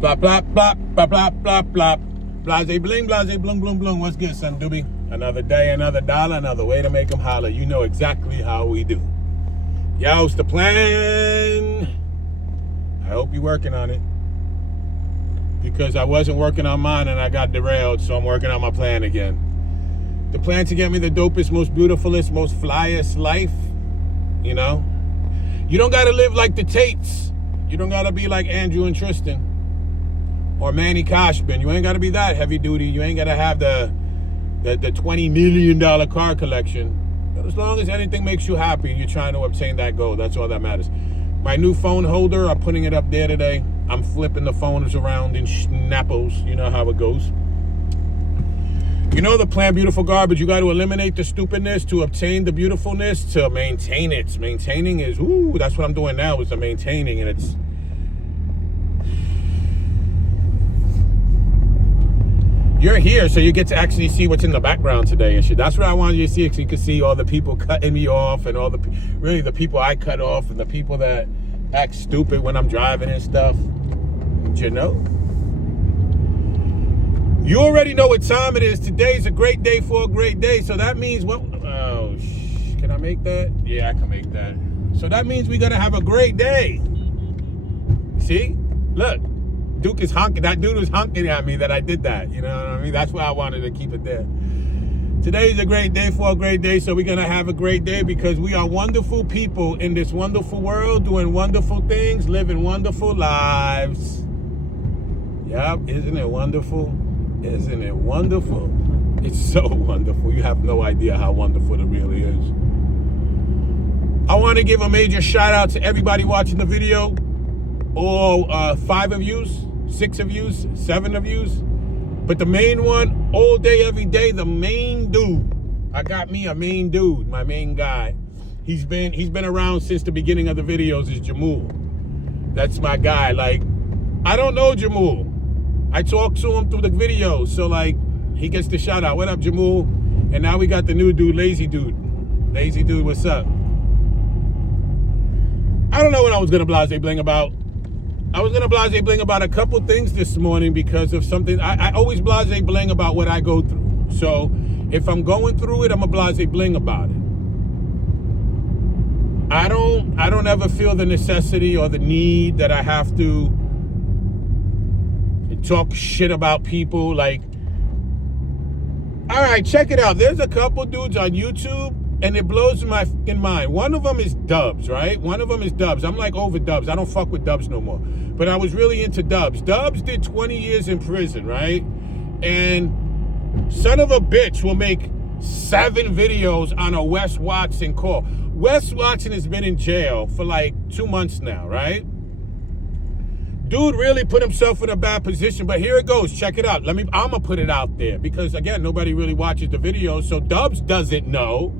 Blah, blah, blah, blah, blah, blah, blah. Blahzay Bling, Blahzay Bling, Bling, Bling. What's good, son, doobie? Another day, another dollar, another way to make them holler. You know exactly how we do. Yo, it's the plan. I hope you're working on it. Because I wasn't working on mine and I got derailed, so I'm working on my plan again. The plan to get me the dopest, most beautifulest, most flyest life, you know? You don't gotta live like the Tates. You don't gotta be like Andrew and Tristan. Or Manny Koshman. You ain't gotta be that heavy duty. You ain't gotta have the $20 million car collection. But as long as anything makes you happy and you're trying to obtain that goal, that's all that matters. My new phone holder, I'm putting it up there today. I'm flipping the phones around in snappos. You know how it goes. You know the plan, beautiful garbage. You got to eliminate the stupidness to obtain the beautifulness, to maintain it. Maintaining is, that's what I'm doing now, is the maintaining, and it's... You're here, so you get to actually see what's in the background today and shit. That's what I wanted you to see, so you could see all the people cutting me off and all the people I cut off and the people that act stupid when I'm driving and stuff. You know? You already know what time it is. Today's a great day for a great day, so that means what? Oh, can I make that? Yeah, I can make that. So that means we're gonna have a great day. See? Look. Duke is honking. That dude was honking at me that I did that. You know what I mean? That's why I wanted to keep it there. Today's a great day for a great day, so we're going to have a great day because we are wonderful people in this wonderful world, doing wonderful things, living wonderful lives. Yup, isn't it wonderful? Isn't it wonderful? It's so wonderful. You have no idea how wonderful it really is. I want to give a major shout out to everybody watching the video. All 5 of yous, 6 of yous, 7 of yous. But the main one, all day, every day, the main dude. I got me a main dude, my main guy. He's been around since the beginning of the videos, is Jamul. That's my guy. Like, I don't know Jamul. I talk to him through the videos. So, like, he gets the shout out. What up, Jamul? And now we got the new dude, Lazy Dude. Lazy Dude, what's up? I don't know what I was going to Blahzay Bling about. I was going to Blahzay Bling about a couple things this morning because of something. I always Blahzay Bling about what I go through. So if I'm going through it, I'm a Blahzay Bling about it. I don't ever feel the necessity or the need that I have to talk shit about people. Like, all right, check it out. There's a couple dudes on YouTube and it blows my fucking mind. One of them is Dubs, right? One of them is Dubs. I'm like over Dubs. I don't fuck with Dubs no more. But I was really into Dubs. Dubs did 20 years in prison, right? And son of a bitch will make 7 videos on a Wes Watson call. Wes Watson has been in jail for like 2 months now, right? Dude really put himself in a bad position, but here it goes. Check it out. I'm gonna put it out there because again, nobody really watches the videos, so Dubs doesn't know.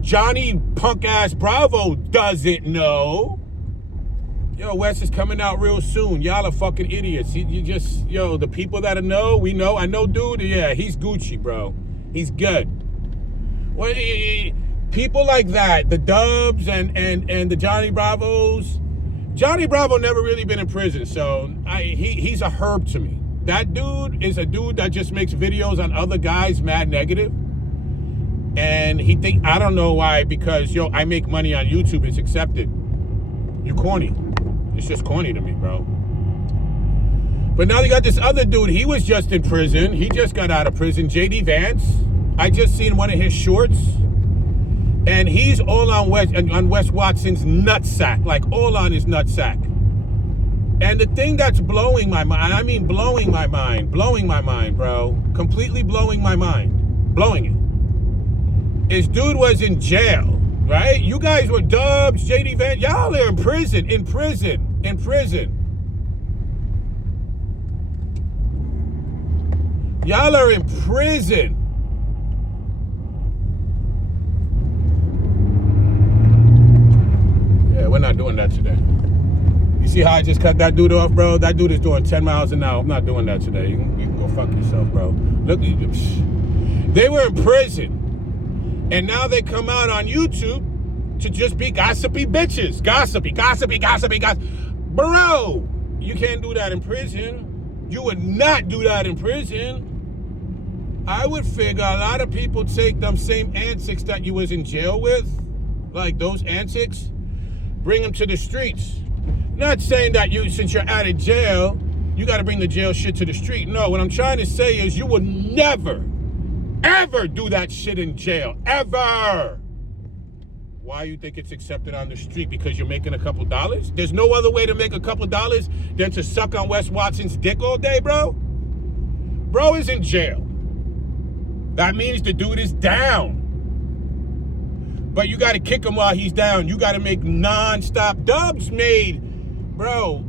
Johnny punk-ass Bravo doesn't know. Yo, Wes is coming out real soon. Y'all are fucking idiots. You just, the people that know, we know. I know, dude, yeah, he's Gucci, bro. He's good. Well, people like that, the Dubs and the Johnny Bravos. Johnny Bravo never really been in prison, so he's a herb to me. That dude is a dude that just makes videos on other guys mad negative. And he think, I don't know why, because, I make money on YouTube. It's accepted. You're corny. It's just corny to me, bro. But now you got this other dude. He was just in prison. He just got out of prison. JD Vance. I just seen one of his shorts. And he's all on Wes Watson's nutsack. Like, all on his nutsack. And the thing that's blowing my mind, I mean blowing my mind, bro. Completely blowing my mind. Blowing it. His dude was in jail, right? You guys were Dubs, JD Vance. Y'all are in prison. Y'all are in prison. Yeah, we're not doing that today. You see how I just cut that dude off, bro? That dude is doing 10 miles an hour. I'm not doing that today. You can go fuck yourself, bro. Look, they were in prison. And now they come out on YouTube to just be gossipy bitches. Gossipy. Bro, You can't do that in prison. You would not do that in prison. I would figure a lot of people take them same antics that you was in jail with, like those antics, bring them to the streets. Not saying that since you're out of jail, you got to bring the jail shit to the street. No, what I'm trying to say is you would never, ever do that shit in jail. Ever. Why you think it's accepted on the street? Because you're making a couple dollars? There's no other way to make a couple dollars than to suck on Wes Watson's dick all day, bro? Bro is in jail. That means the dude is down. But you got to kick him while he's down. You got to make non-stop dubs made. Bro,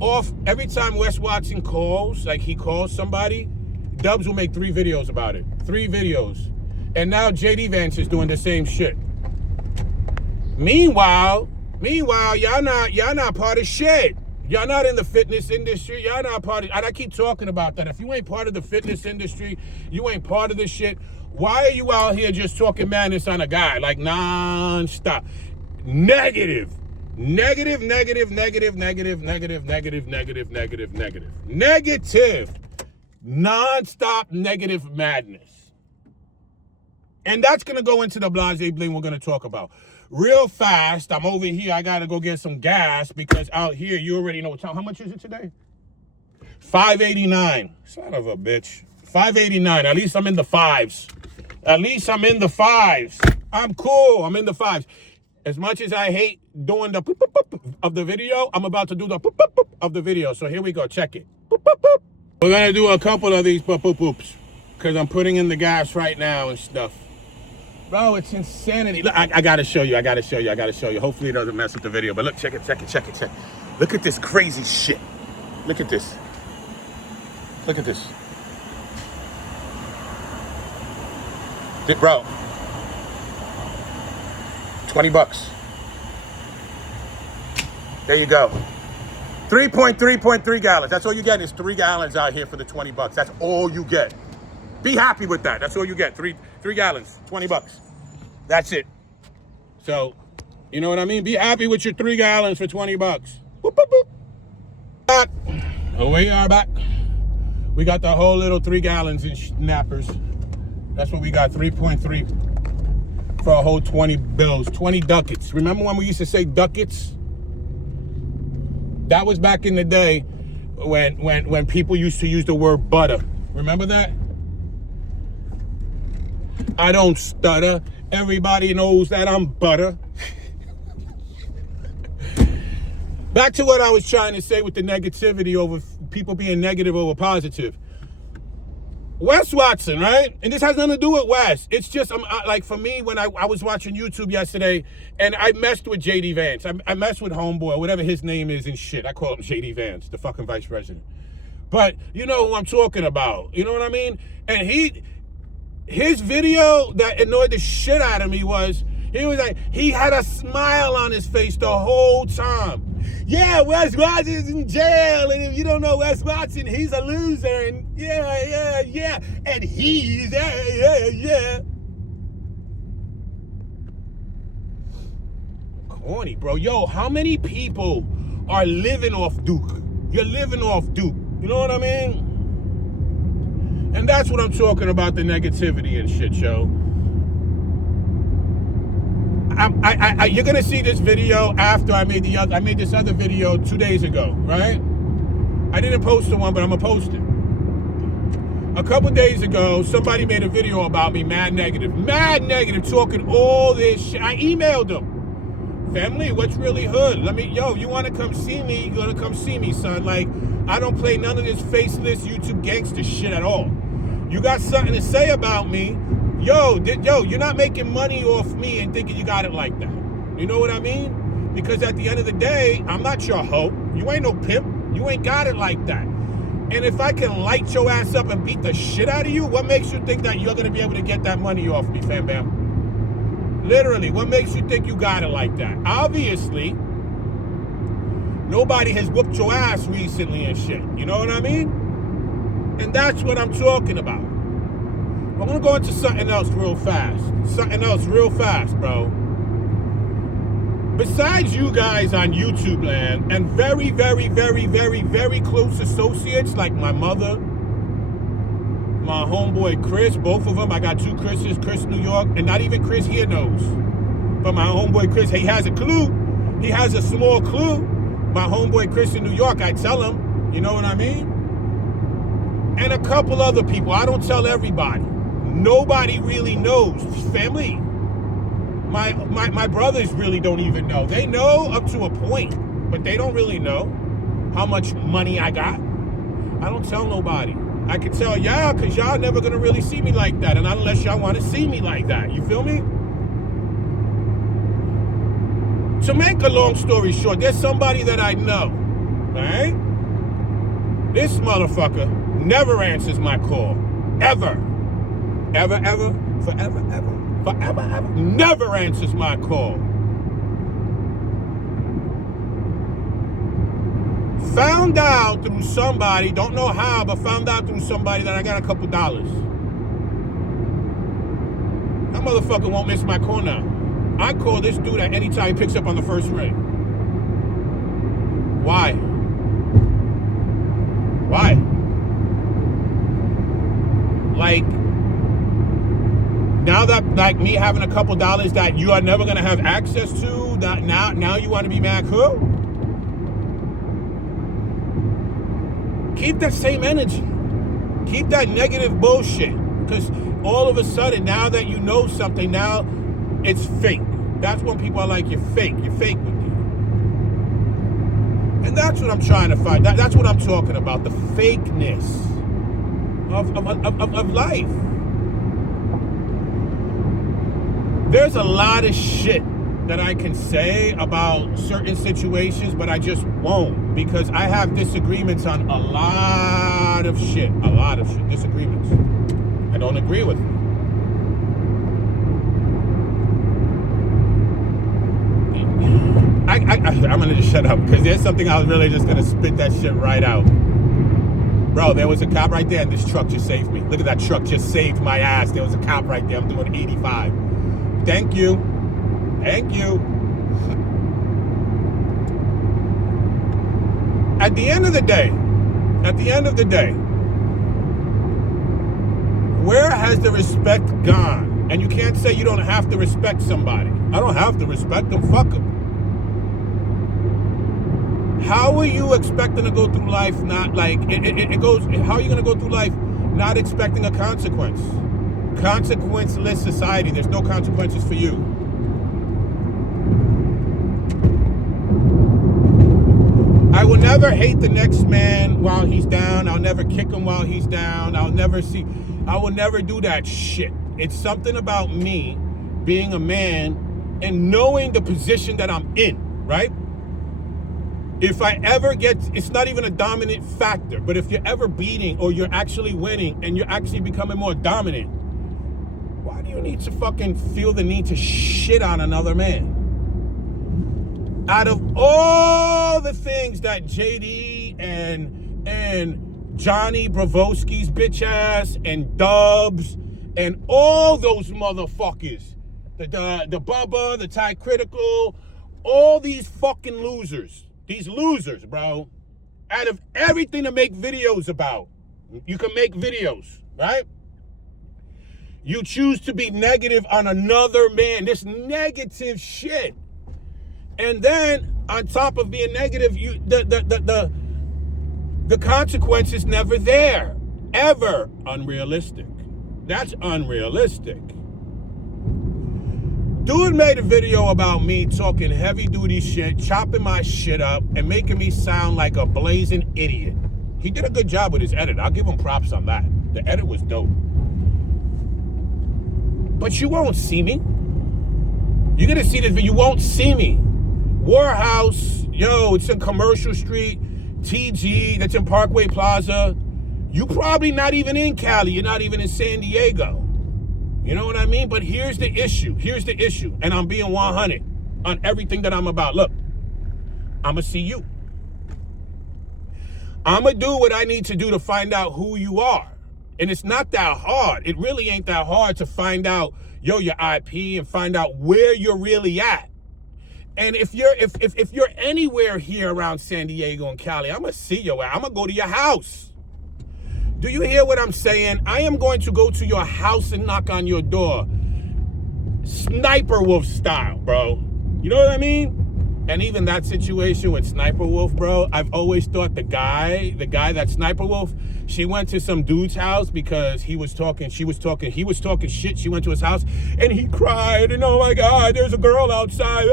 off every time Wes Watson calls, like he calls somebody, Dubs will make 3 videos about it. 3 videos. And now JD Vance is doing the same shit. Meanwhile, y'all not part of shit. Y'all not in the fitness industry. Y'all not part of, and I keep talking about that. If you ain't part of the fitness industry, you ain't part of this shit. Why are you out here just talking madness on a guy like non-stop? Negative. Negative. Non-stop negative madness. And that's going to go into the Blahzay Bling we're going to talk about. Real fast, I'm over here. I got to go get some gas because out here, you already know what time. How much is it today? $5.89. Son of a bitch. $5.89. At least I'm in the fives. I'm cool. I'm in the fives. As much as I hate doing the poop, poop, poop of the video, I'm about to do the poop, poop, poop of the video. So here we go. Check it. Poop, poop, poop. We're going to do a couple of these poop, poop, poops because I'm putting in the gas right now and stuff. Bro, it's insanity. Look, I got to show you. Hopefully it doesn't mess with the video. But look, check it. Look at this crazy shit. Look at this. Bro, $20. There you go. 3.3 gallons. That's all you get is 3 gallons out here for the $20. That's all you get. Be happy with that. That's all you get. 3 gallons, $20. That's it. So, you know what I mean? Be happy with your 3 gallons for $20. Boop, boop, boop. Back. Oh, we are back. We got the whole little 3 gallons in snappers. That's what we got, 3.3 for a whole 20 bills, 20 ducats. Remember when we used to say ducats? That was back in the day when people used to use the word butter. Remember that? I don't stutter. Everybody knows that I'm butter. Back to what I was trying to say with the negativity over people being negative over positive. Wes Watson, right? And this has nothing to do with Wes. It's just, like for me, when I was watching YouTube yesterday, and I messed with JD Vance. I messed with Homeboy, whatever his name is and shit. I call him JD Vance, the fucking vice president. But you know who I'm talking about. You know what I mean? And his video that annoyed the shit out of me was, he had a smile on his face the whole time. Yeah, Wes Watson's in jail, and if you don't know Wes Watson, he's a loser, and yeah, and he's, yeah. Corny, bro. Yo, how many people are living off Duke? You're living off Duke. You know what I mean? And that's what I'm talking about, the negativity and shit, yo. You're gonna see this video after I made this other video 2 days ago, right? I didn't post the one, but I'm gonna post it. A couple days ago, somebody made a video about me, mad negative, talking all this shit. I emailed them. Family, what's really hood? You wanna come see me? You're gonna come see me, son. Like, I don't play none of this faceless YouTube gangster shit at all. You got something to say about me? Yo, you're not making money off me and thinking you got it like that. You know what I mean? Because at the end of the day, I'm not your hoe. You ain't no pimp. You ain't got it like that. And if I can light your ass up and beat the shit out of you, what makes you think that you're going to be able to get that money off me, fam bam? Literally, what makes you think you got it like that? Obviously, nobody has whooped your ass recently and shit. You know what I mean? And that's what I'm talking about. I'm going to go into something else real fast. Bro. besides you guys on YouTube land and very, very, very, very, very close associates like my mother, my homeboy Chris, both of them. I got two Chris's, Chris New York, and not even Chris here knows. But my homeboy Chris, he has a clue. He has a small clue. My homeboy Chris in New York, I tell him, you know what I mean? And a couple other people. I don't tell everybody. Nobody really knows. Family. My brothers really don't even know. They know up to a point, but they don't really know how much money I got. I don't tell nobody. I can tell y'all because y'all never going to really see me like that, and unless y'all want to see me like that. You feel me? To make a long story short, there's somebody that I know, right? This motherfucker never answers my call. Ever. Ever, ever, forever, ever. Forever, ever. Never answers my call. Found out through somebody, don't know how, but found out through somebody that I got a couple dollars. That motherfucker won't miss my call now. I call this dude at any time he picks up on the first ring. Why? Why? Like, now that, like, me having a couple dollars that you are never going to have access to, that now you want to be mad cool? Keep that same energy. Keep that negative bullshit. Because all of a sudden, now that you know something, now it's fake. That's when people are like, you're fake. You're fake with me. And that's what I'm trying to find. That's what I'm talking about. The fakeness of life. There's a lot of shit that I can say about certain situations, but I just won't, because I have disagreements on a lot of shit. A lot of shit. Disagreements. I don't agree with it. I'm gonna just shut up, because there's something I was really just gonna spit that shit right out. Bro, there was a cop right there, and this truck just saved me. Look at that truck, just saved my ass. There was a cop right there. I'm doing 85. Thank you. Thank you. At the end of the day, where has the respect gone? And you can't say you don't have to respect somebody. I don't have to respect them. Fuck them. How are you expecting to go through life not like, it goes, how are you going to go through life not expecting a consequence? Consequenceless society. There's no consequences for you. I will never hate the next man while he's down. I'll never kick him while he's down. I will never do that shit. It's something about me being a man and knowing the position that I'm in, right? If I ever get, it's not even a dominant factor, but if you're ever beating or you're actually winning and you're actually becoming more dominant, why do you need to fucking feel the need to shit on another man? Out of all the things that JD and Johnny Bravosky's bitch ass and Dubs and all those motherfuckers, the Bubba, the Ty Critical, all these fucking losers, bro, out of everything to make videos about, you can make videos, right? You choose to be negative on another man, this negative shit. And then on top of being negative, the consequence is never there. Ever. Unrealistic. That's unrealistic. Dude made a video about me talking heavy duty shit, chopping my shit up, and making me sound like a blazing idiot. He did a good job with his edit. I'll give him props on that. The edit was dope. But you won't see me. You're gonna see this video. You won't see me. Warehouse, yo, it's in Commercial Street. TG, that's in Parkway Plaza. You probably not even in Cali. You're not even in San Diego. You know what I mean? But here's the issue. And I'm being 100 on everything that I'm about. Look, I'm going to see you. I'm going to do what I need to do to find out who you are. And it's not that hard. It really ain't that hard to find out, your IP and find out where you're really at. And if you're anywhere here around San Diego and Cali, I'm gonna see you. I'm gonna go to your house. Do you hear what I'm saying? I am going to go to your house and knock on your door. Sniper Wolf style, bro. You know what I mean? And even that situation with Sniper Wolf, bro, I've always thought the guy that Sniper Wolf, she went to some dude's house because he was talking shit. She went to his house and he cried and oh my God, there's a girl outside.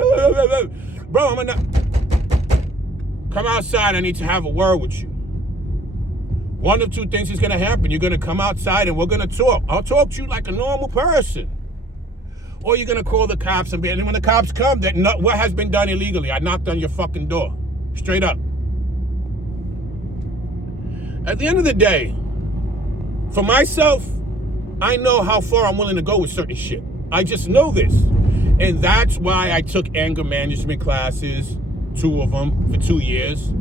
Bro, I'm gonna come outside. I need to have a word with you. One of two things is gonna happen. You're gonna come outside and we're gonna talk. I'll talk to you like a normal person. Or you're gonna call the cops and when the cops come, what has been done illegally? I knocked on your fucking door. Straight up. At the end of the day, for myself, I know how far I'm willing to go with certain shit. I just know this. And that's why I took anger management classes, 2 of them, for 2 years.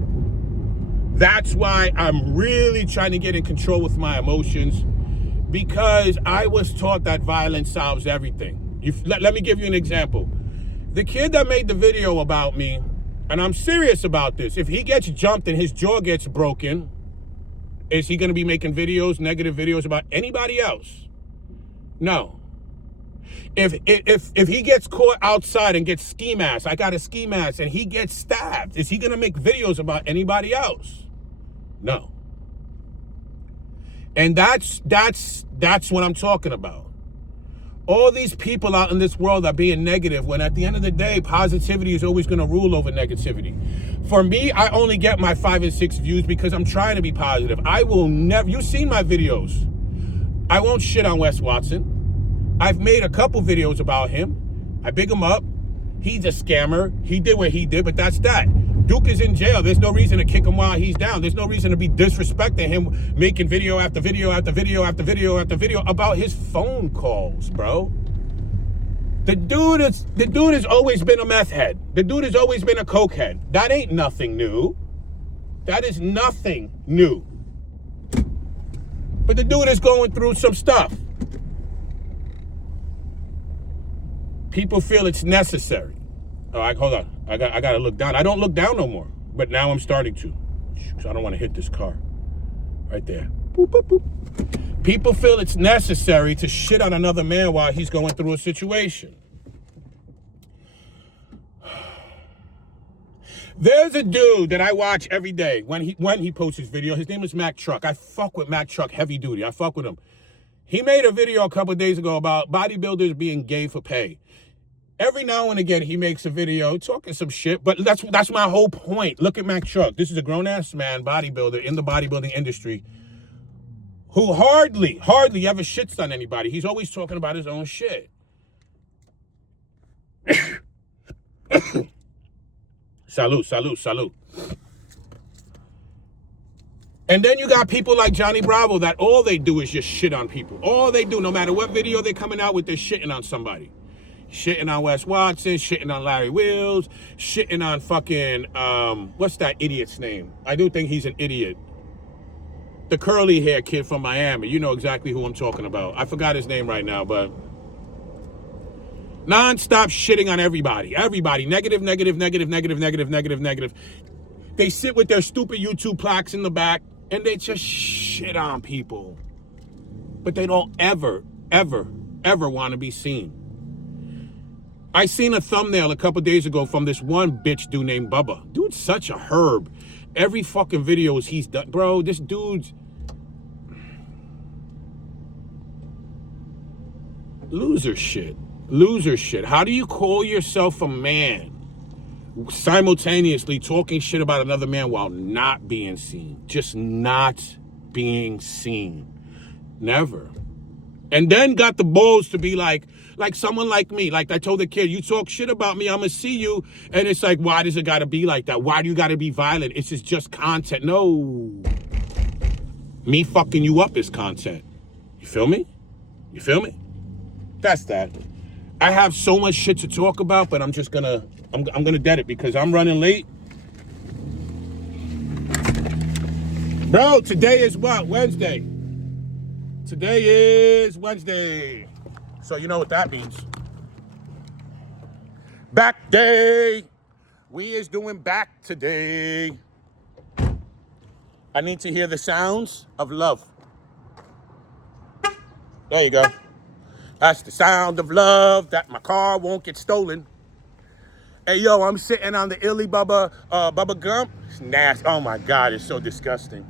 That's why I'm really trying to get in control with my emotions, because I was taught that violence solves everything. Let me give you an example. The kid that made the video about me, and I'm serious about this, if he gets jumped and his jaw gets broken, is he going to be making videos, negative videos about anybody else? No. If he gets caught outside and gets ski mask, I got a ski mask, and he gets stabbed, is he going to make videos about anybody else? No. And that's what I'm talking about. All these people out in this world are being negative when at the end of the day, positivity is always going to rule over negativity. For me, I only get my 5 and 6 views because I'm trying to be positive. I will never, you've seen my videos. I won't shit on Wes Watson. I've made a couple videos about him. I big him up. He's a scammer. He did what he did, but that's that. Duke is in jail. There's no reason to kick him while he's down. There's no reason to be disrespecting him, making video after video after video after video after video about his phone calls, bro. The dude has always been a meth head. The dude has always been a coke head. That ain't nothing new. That is nothing new. But the dude is going through some stuff. People feel it's necessary. Oh, hold on. I got to look down. I don't look down no more. But now I'm starting to. Because I don't want to hit this car. Right there. Boop, boop, boop. People feel it's necessary to shit on another man while he's going through a situation. There's a dude that I watch every day when he posts his video. His name is Mac Truck. I fuck with Mac Truck heavy duty. I fuck with him. He made a video a couple of days ago about bodybuilders being gay for pay. Every now and again, he makes a video talking some shit, but that's my whole point. Look at Mac Truck. This is a grown-ass man, bodybuilder, in the bodybuilding industry, who hardly ever shits on anybody. He's always talking about his own shit. Salute. And then you got people like Johnny Bravo that all they do is just shit on people. All they do, no matter what video they're coming out with, they're shitting on somebody. Shitting on Wes Watson, shitting on Larry Wills, shitting on fucking, what's that idiot's name? I do think he's an idiot. The curly hair kid from Miami. You know exactly who I'm talking about. I forgot his name right now, but non-stop shitting on everybody. Everybody. Negative. They sit with their stupid YouTube plaques in the back and they just shit on people. But they don't ever want to be seen. I seen a thumbnail a couple days ago from this one bitch dude named Bubba. Dude's such a herb. Every fucking videos he's done. Bro, this dude's loser shit. How do you call yourself a man simultaneously talking shit about another man while not being seen? Just not being seen. Never. And then got the balls to be like someone like me. Like I told the kid, you talk shit about me, I'm going to see you. And it's like, why does it got to be like that? Why do you got to be violent? It's just content. No. Me fucking you up is content. You feel me? That's that. I have so much shit to talk about, but I'm just going to, I'm going to dead it because I'm running late. Bro, today is what? Wednesday. Today is Wednesday. So you know what that means. Back day. We is doing back today. I need to hear the sounds of love. There you go. That's the sound of love, that my car won't get stolen. Hey, yo, I'm sitting on the Illy Bubba Gump. It's nasty. Oh, my God, it's so disgusting.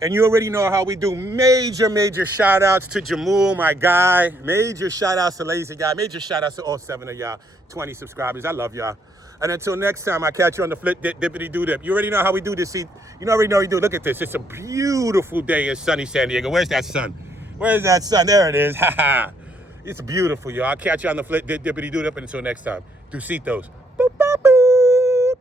And you already know how we do. Major shout-outs to Jamul, my guy. Major shout-outs to Lazy Guy. Major shout-outs to all 7 of y'all, 20 subscribers. I love y'all. And until next time, I catch you on the flip dippity doo dip. You already know how we do this. See, you already know how we do. Look at this. It's a beautiful day in sunny San Diego. Where's that sun? Where's that sun? There it is. Ha ha. It's beautiful, y'all. I'll catch you on the flip dippity doo dip. And until next time, Ducitos. Boop, boop, boop.